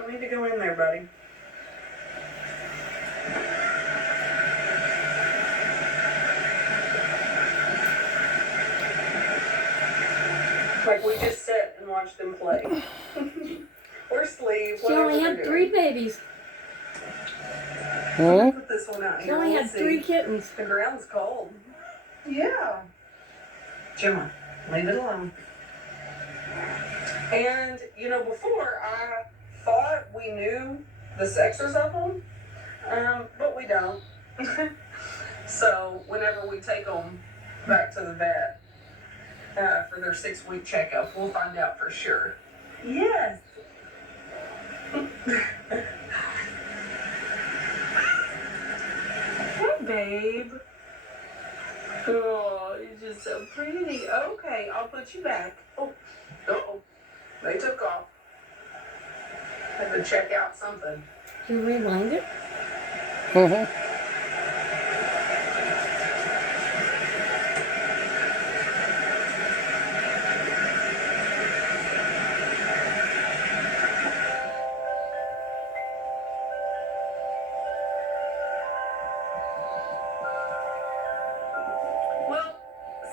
don't need to go in there, buddy. Like we just sit and watch them play. Or sleep. She only had 3 babies. I'm gonna put this one out She here. only had 3 kittens. The ground's cold. Yeah. Gemma, leave it alone. And, you know, before I thought we knew the sexes of them, but we don't. So whenever we take them back to the vet for their 6-week checkup, we'll find out for sure. Yes. Hey, babe. Oh, you're just so pretty. Okay, I'll put you back. Oh, uh-oh. They took off. Had to check out something. Can you rewind it? Well,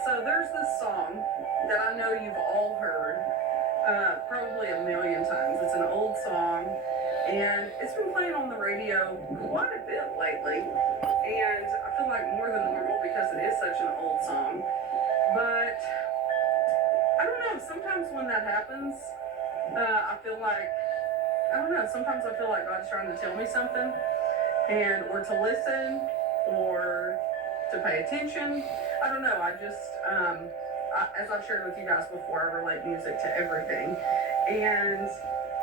so there's this song that I know you've all heard probably a million times. It's an old song, and it's been playing on the radio quite a bit lately, and I feel like more than normal because it is such an old song. But I don't know, sometimes when that happens, I feel like, I don't know, sometimes I feel like God's trying to tell me something, and or to listen, or to pay attention. I don't know, I just, as I've shared with you guys before, I relate music to everything. And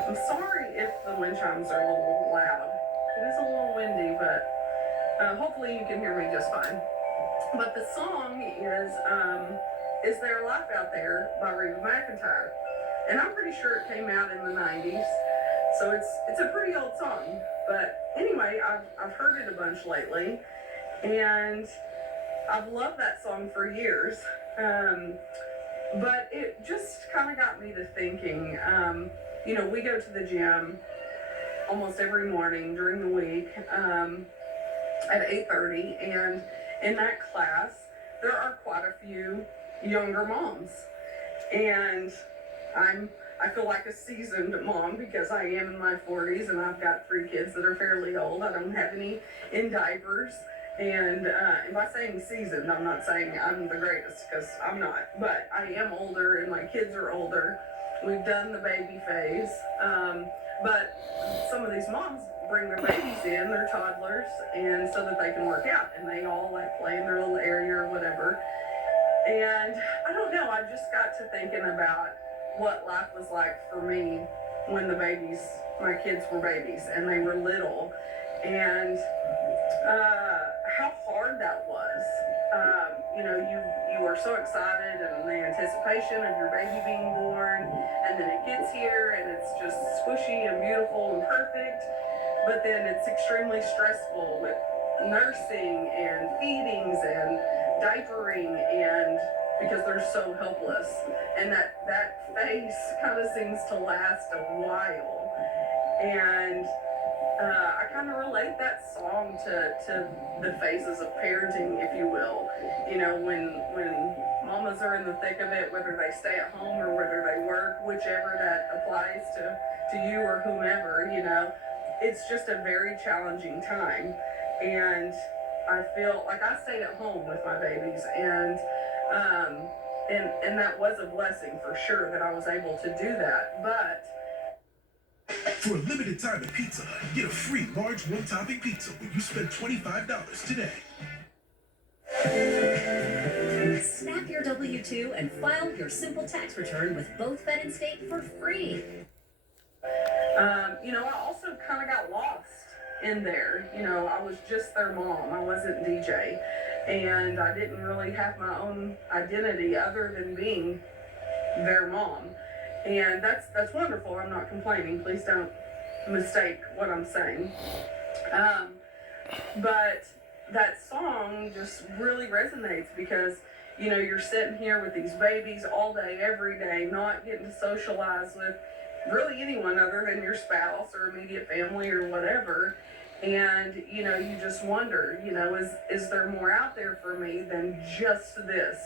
I'm sorry if the wind chimes are a little loud. It is a little windy, but hopefully you can hear me just fine. But the song is There Life Out There by Reba McEntire. And I'm pretty sure it came out in the 90s. So it's a pretty old song. But anyway, I've heard it a bunch lately. And I've loved that song for years. But it just kind of got me to thinking, you know, we go to the gym almost every morning during the week at 8:30, and in that class there are quite a few younger moms, and I feel like a seasoned mom because I am in my 40s and I've got 3 kids that are fairly old. I don't have any in diapers. And by saying seasoned, I'm not saying I'm the greatest, because I'm not. But I am older, and my kids are older. We've done the baby phase. But some of these moms bring their babies in, their toddlers, and so that they can work out. And they all like play in their little area or whatever. And I don't know, I just got to thinking about what life was like for me when my kids were babies, and they were little. And how hard that was. You know, you are so excited and the anticipation of your baby being born, and then it gets here and it's just squishy and beautiful and perfect, but then it's extremely stressful with nursing and feedings and diapering, and because they're so helpless, and that phase kind of seems to last a while. And I kind of relate that song to the phases of parenting, if you will. You know, when mamas are in the thick of it, whether they stay at home or whether they work, whichever that applies to you or whomever, you know, it's just a very challenging time. And I feel like I stayed at home with my babies, and that was a blessing for sure that I was able to do that. But for a limited time at Pizza Hut, get a free large one-topping pizza when you spend $25 today. Snap your W-2 and file your simple tax return with both Fed and State for free. You know, I also kind of got lost in there. You know, I was just their mom. I wasn't DeeJay. And I didn't really have my own identity other than being their mom. And that's wonderful. I'm not complaining. Please don't mistake what I'm saying. But that song just really resonates because, you know, you're sitting here with these babies all day, every day, not getting to socialize with really anyone other than your spouse or immediate family or whatever. And, you just wonder, is there more out there for me than just this?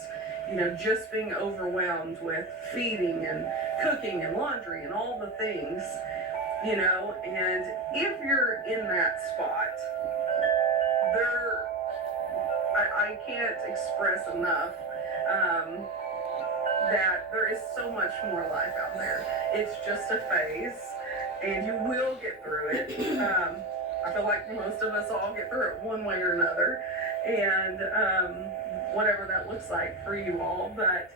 Just being overwhelmed with feeding and cooking and laundry and all the things, and if you're in that spot, I can't express enough that there is so much more life out there. It's just a phase, and you will get through it. I feel like most of us all get through it one way or another, and whatever that looks like for you all, but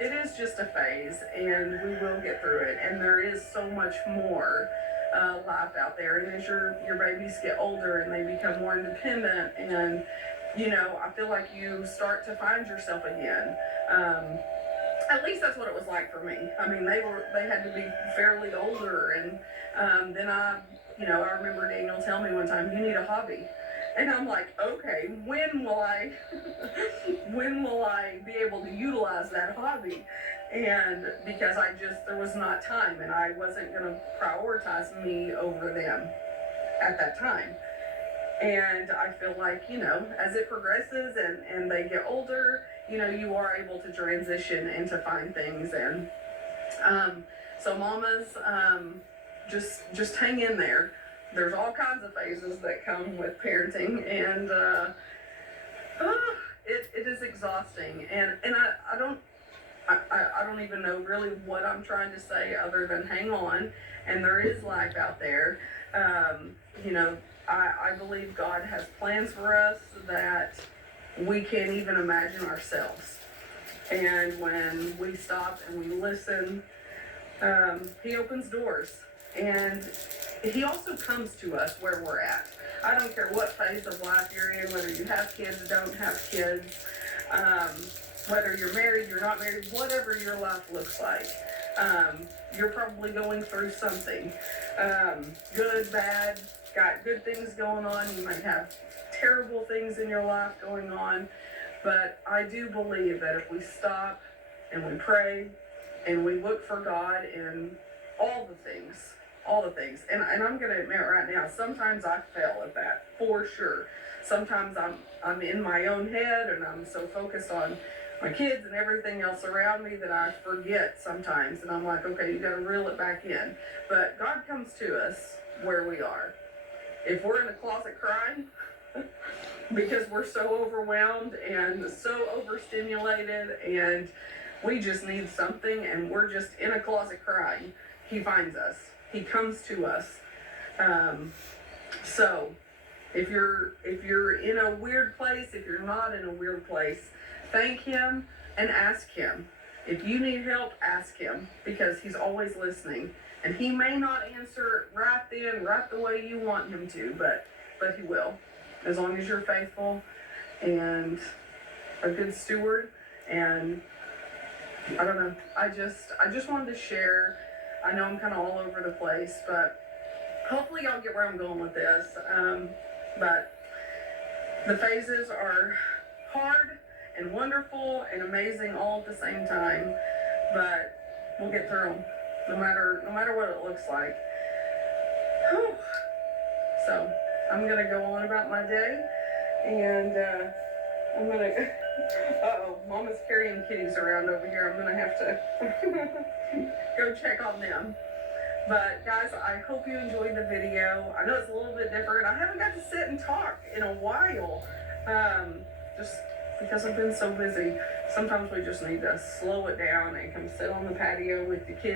it is just a phase, and we will get through it, and there is so much more life out there. And as your babies get older and they become more independent, and I feel like you start to find yourself again. At least that's what it was like for me. I mean, they had to be fairly older, and then I remember Daniel telling me one time, "You need a hobby." And I'm like, okay, when will I be able to utilize that hobby? And because there was not time, and I wasn't going to prioritize me over them at that time. And I feel like, as it progresses and they get older, you are able to transition and to find things. And so mamas, just hang in there. There's all kinds of phases that come with parenting, and it is exhausting. And I don't even know really what I'm trying to say other than hang on. And there is life out there. I believe God has plans for us that we can't even imagine ourselves. And when we stop and we listen, He opens doors. And He also comes to us where we're at. I don't care what phase of life you're in, whether you have kids, don't have kids, whether you're married, you're not married, whatever your life looks like. You're probably going through something. Good, bad, got good things going on. You might have terrible things in your life going on. But I do believe that if we stop and we pray and we look for God in all the things, and I'm going to admit right now, sometimes I fail at that, for sure. Sometimes I'm in my own head, and I'm so focused on my kids and everything else around me that I forget sometimes, and I'm like, okay, you got to reel it back in. But God comes to us where we are. If we're in a closet crying because we're so overwhelmed and so overstimulated, and we just need something, and we're just in a closet crying, He finds us. He comes to us. So if you're in a weird place, if you're not in a weird place, thank Him and ask Him. If you need help, ask Him, because He's always listening. And He may not answer right then, right the way you want Him to, but He will, as long as you're faithful and a good steward. And I don't know, I just wanted to share. I know I'm kind of all over the place, but hopefully y'all get where I'm going with this. But the phases are hard and wonderful and amazing all at the same time, but we'll get through them, no matter what it looks like. Whew. So I'm gonna go on about my day, and I'm gonna. Uh-oh, Mama's carrying kitties around over here. I'm gonna have to go check on them. But guys, I hope you enjoyed the video. I know it's a little bit different. I haven't got to sit and talk in a while, just because I've been so busy. Sometimes we just need to slow it down and come sit on the patio with the kids.